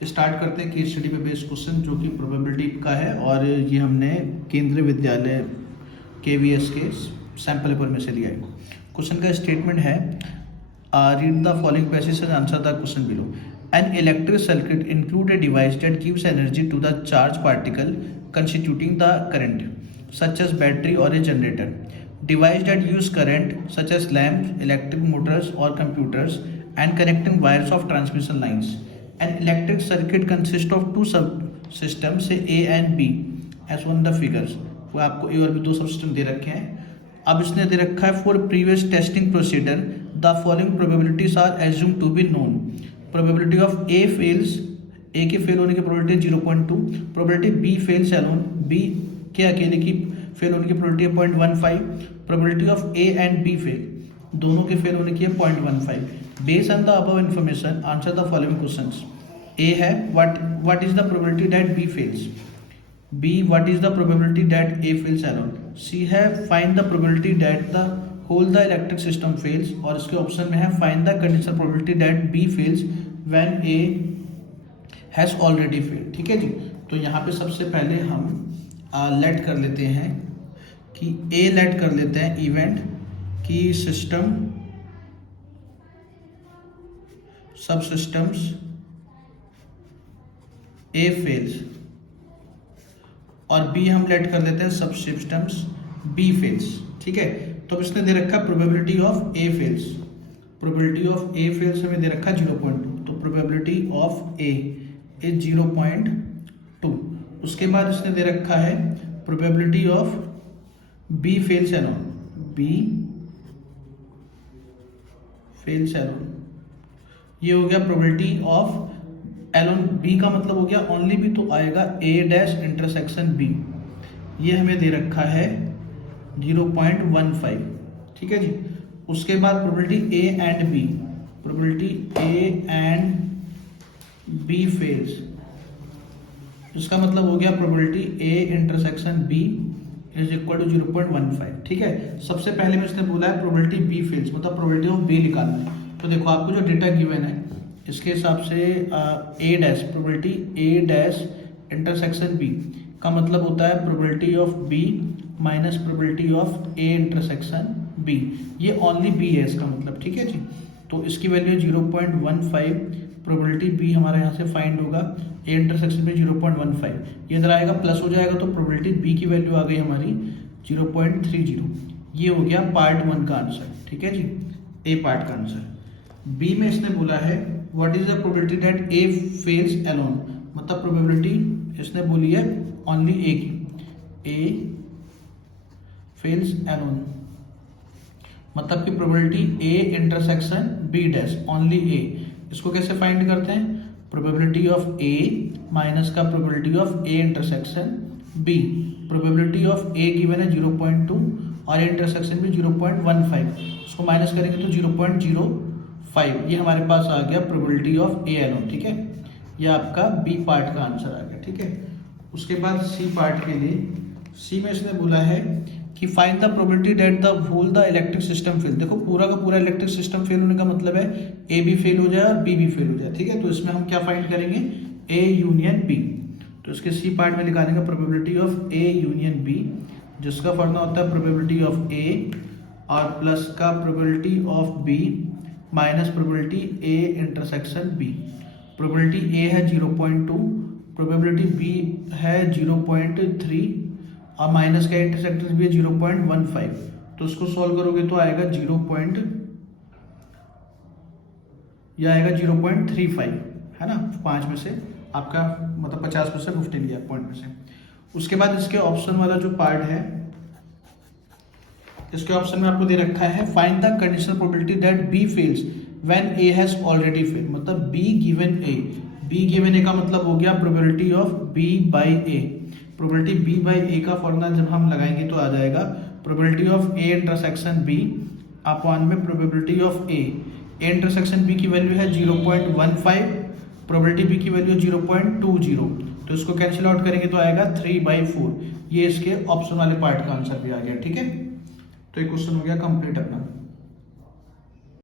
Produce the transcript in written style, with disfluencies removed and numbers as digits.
Start करते हैं case study पे बेस्ड क्वेश्चन जो कि प्रोबेबिलिटी का है और ये हमने केंद्रीय विद्यालय KVS के सैम्पल पेपर में से लिया है। क्वेश्चन का स्टेटमेंट है read the following passage and answer the question below. An electric circuit include a device that gives energy to the charged particle constituting the current, such as battery or a generator. Device that use current, such as lamps, electric motors or computers, and connecting wires of transmission lines. An electric circuit consists of two subsystems, say A and B, as on the figures. वो आपको A और B दो subsystem दे रखे हैं। अब इसने दे रखा है for previous testing procedure the following probabilities are assume to be known. Probability of A fails, A के फेल होने की probability 0.2, probability B fails alone, B के अकेले की फेल होने की प्रोबेबिलिटी है 0.15, probability of A and B fail दोनों के फेल होने की है 0.15। Based on the above information answer the following questions. A है what is the probability that B fails, B what is the probability that A fails alone, C है find the probability that the whole the electric system fails, और इसके option में है find the conditional probability that B fails when A has already failed। ठीक है जी। तो यहाँ पे सबसे पहले हम लेट कर लेते हैं कि A लेट कर लेते हैं इवेंट की सिस्टम सब सिस्टम्स A फेल्स, और B हम लेट कर लेते हैं सब सिस्टम्स B फेल्स। ठीक है। तो अब इसने दे रखा probability of A fails, probability of A fails हमें दे रखा 0.2, तो प्रोबेबिलिटी ऑफ A इज 0.2। उसके बाद इसने दे रखा है probability of B fails alone, B fails alone, ये हो गया प्रोबेबिलिटी ऑफ एलोन। B का मतलब हो गया ओनली B, तो आएगा A डैश इंटरसेक्शन B, ये हमें दे रखा है 0.15। ठीक है जी। उसके बाद probability A and B, probability A and B fails, इसका मतलब हो गया probability A intersection B is equal to 0.15। ठीक है। सबसे पहले में इसने बोला है प्रोबेबिलिटी B फेल्स, मतलब प्रोबेबिलिटी ऑफ B निकालना है। तो देखो आपको जो डेटा गिवन है इसके हिसाब से A dash probability A dash intersection B का मतलब होता है probability of B minus probability of A intersection B, ये ओनली B है इसका मतलब। ठीक है जी। तो इसकी वैल्यू 0.15, प्रोबेबिलिटी B हमारा यहाँ से फाइंड होगा, A इंटरसेक्शन B 0.15, ये इधर आएगा प्लस हो जाएगा, तो प्रोबेबिलिटी B की वैल्यू आ गई हमारी 0.30। ये हो गया पार्ट 1 का आंसर। ठीक है जी, A पार्ट का आंसर। B में इसने बोला है what is the probability that A fails alone, मतलब प्रोबेबिलिटी इसने बोली है ओनली A की, A फेल्स अलोन, मतलब कि probability A intersection B dash only A। इसको कैसे फाइंड करते हैं, प्रोबेबिलिटी ऑफ A माइनस का probability of A intersection B, probability of A given है 0.2 और A इंटरसेक्शन भी 0.15, उसको माइनस करेंगे तो 0.05, ये हमारे पास आ गया प्रोबेबिलिटी ऑफ A एलोन। ठीक है, ये आपका B पार्ट का आंसर आ गया। ठीक है। उसके बाद C पार्ट के लिए, C में इसने बोला है कि find the probability that the whole the electric system fail. देखो पूरा का पूरा इलेक्ट्रिक सिस्टम फेल होने का मतलब है A भी फेल हो जाए और B भी फेल हो जाए। ठीक है। तो इसमें हम क्या फाइंड करेंगे, A यूनियन B। तो इसके C पार्ट में निकालेंगे probability of A union B, जिसका फॉर्मूला होता है प्रोबेबिलिटी ऑफ A और प्लस का probability of B minus probability A intersection B। Probability A है 0.2, प्रोबेबिलिटी B है 0.3 और माइनस का इंटरसेक्शन भी है 0.15। तो इसको सॉल्व करोगे तो आएगा 0.35, है ना। 5 में से आपका मतलब 50 में से 50 लिया पॉइंट में से। उसके बाद इसके ऑप्शन वाला जो पार्ट है, इसके ऑप्शन में आपको दे रखा है find the conditional probability that B fails when A has already failed, मतलब B given A, B given A का मतलब हो गया probability of B by A। Probability B by A का फॉर्मूला जब हम लगाएंगे तो आ जाएगा probability of A intersection B upon में probability of A intersection B की वैल्यू है 0.15, प्रोबेबिलिटी B की वैल्यू 0.20, तो इसको कैंसिल आउट करेंगे तो आएगा 3/4। ये इसके ऑप्शन वाले पार्ट का आंसर भी आ गया। ठीक है। तो ये क्वेश्चन हो गया कंप्लीट अपना।